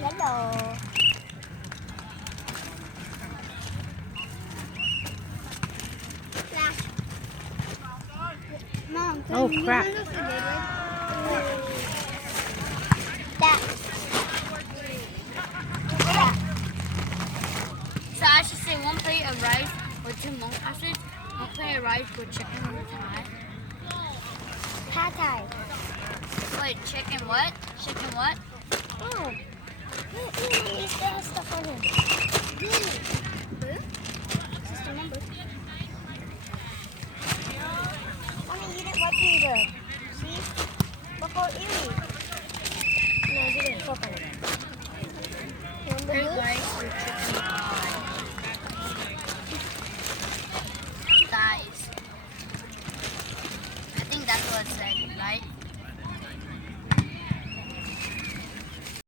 Hello. Mom, Oh, crap. So I should say 1 plate of rice with 2 monkases, 1 plate of rice with chicken Thai. Pad Thai. Wait, chicken what? Chicken what?